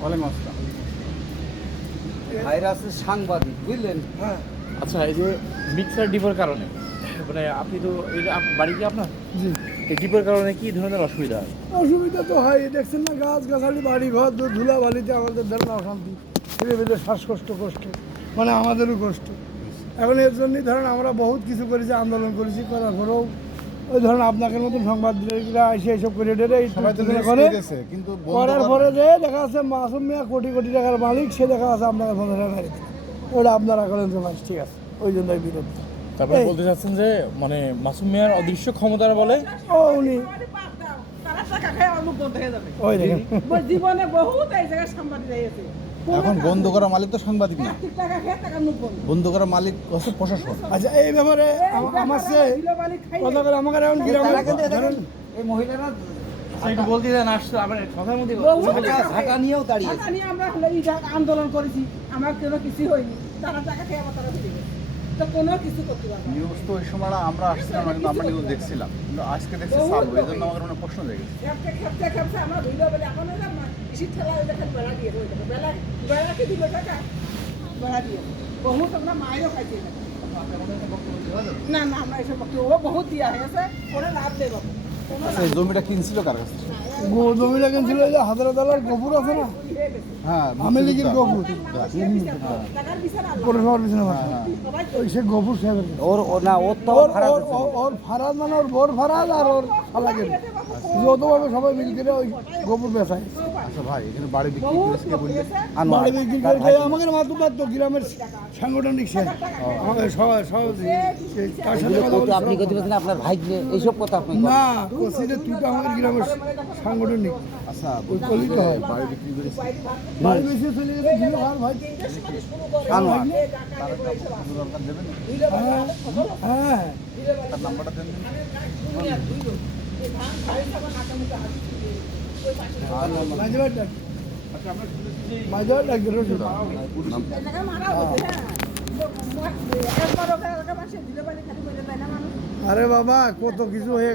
ওয়ালাইকুম আসসালাম। ভাইরাসের সাংবাদিক বুঝলেন। হ্যাঁ আচ্ছা, এই যে মিক্সার ডিপোর কারণে মানে আপনি তো এই যে বাড়ি কি আপনার জি, এই ডিপোর কারণে কি ধরনের অসুবিধা হয়? অসুবিধা তো হয়, দেখছেন না গাছ গাছালি বাড়ি ঘর ধুলা বালিতে আমাদের ধরেন অশান্তি, ছেলে পেলে শ্বাসকষ্ট কষ্ট, মানে আমাদেরও কষ্ট। এখন এর জন্যই ধরেন আমরা বহুত কিছু করেছি, আন্দোলন করেছি, করার পরেও ওই ধরেন আপনাকে মতন সংবাদদাতা এসে এইসব করে ডেরে এই সবাই তো করে news করে দিতেছে, কিন্তু বন্ধ করার করা- পরে যে দেখা যাচ্ছে মাসুম মিয়া কোটি কোটি টাকার মালিক, সে দেখা যাচ্ছে আপনাকে 15 মেরে দিল। ওটা আপনারা করেন যে মাস ঠিক আছে, ওই জন্যই বিরোধী। তারপরে এই। বলতে চাচ্ছেন যে মানে মাসুম মিয়ার অদৃশ্য ক্ষমতার বলে ও উনি তারা টাকা খায় আমার মুখ বন্ধ হয়ে যাবে। ওই দেখেন জীবনে বহুত এই জায়গায় সাংবাদিক হয়েছে। এখন বন্ধ করা মালিক তো সাংবাদিক না, টাকা খেয়ে টাকা মুখ বন্ধ। বন্ধ করা মালিক হচ্ছে প্রশাসন। আচ্ছা এই ব্যাপারে আমার সে কথা করে আমাকে এখন গ্রামে ধরেন এই মহিলারা একটু বলতে দেন, আসছো আবার কথার মধ্যে ঢাকা নিয়েও দাঁড়িয়ে টাকা নিয়ে আমরা হলে এই আন্দোলন করেছি, আমার কোনো কিছু হয়নি। তারা টাকা খেয়ে আবার তারা ফিরে গেছে, তো কোনো কিছু করতে পারবে না। নিউজ তো ওই সময় আমরা আসছিলাম না, কিন্তু আমরা নিউজ দেখছিলাম, কিন্তু আজকে দেখছি চালু, এই জন্য আমাদের মনে প্রশ্ন জেগেছে। খেপতে খেপতে খেপতে আমরা ভিডিও বলে এখন এলাম না, ইসির ঠেলা ওই দেখেন বেড়া দিয়ে হয়ে যাবে। বেড়াকে দিল টাকা, বেড়া দিয়ে বহুত আমরা মায়েরও খাইছি এটা। না না, আমরা এসব বক্তব্য বহুত দেওয়া হয়েছে, ওরা লাভ দেয় বাবু। কোনো আচ্ছা, এই জমিটা কিনছিল কার কাছে? জমিটা কিনছিল যে হাজার দালার গফুর আছে না, হ্যাঁ, আওয়ামী লীগের গফুর, টাকার বিচার আল্লাহ। পৌরসভার পিছনে বাসা। সবাই ওই সে গফুর সাহেবের কাছে। ওর না ওর তো ওর ওর ফারাজ মানে ওর বোর ফারাজ আর ওর শালাকের যৌথভাবে সবাই মিল করে ওই গফুর বেচায়। আচ্ছা ভাই, এখানে বাড়ি বিক্রি করেছে কে বললে? বাড়ি বিক্রি করে খেয়ে আমাদের মাতুবার তো গ্রামের সাংগঠনিক সে আমাদের সবাই সব তার সাথে কথা বলতে আপনি কথা বলছেন আপনার ভাই এইসব কথা আপনি না করছি যে তুই তো আমাদের গ্রামের সাংগঠনিক আচ্ছা, ওই কলিত হয় বাড়ি বিক্রি করেছে বাড়ি বেশি চলে গেছে দিল আর ভাই আনোয়ার, তার একটা দরকার দেবেন, হ্যাঁ তার নাম্বারটা দেন। মাঝেবার ডাক মাঝেবার ডাক ধরো টাকা মারা হচ্ছে, হ্যাঁ। একবার ওকে মাসে দিলে পারে খালি বলে দেয় না মানুষ। আরে বাবা কত কিছু হয়ে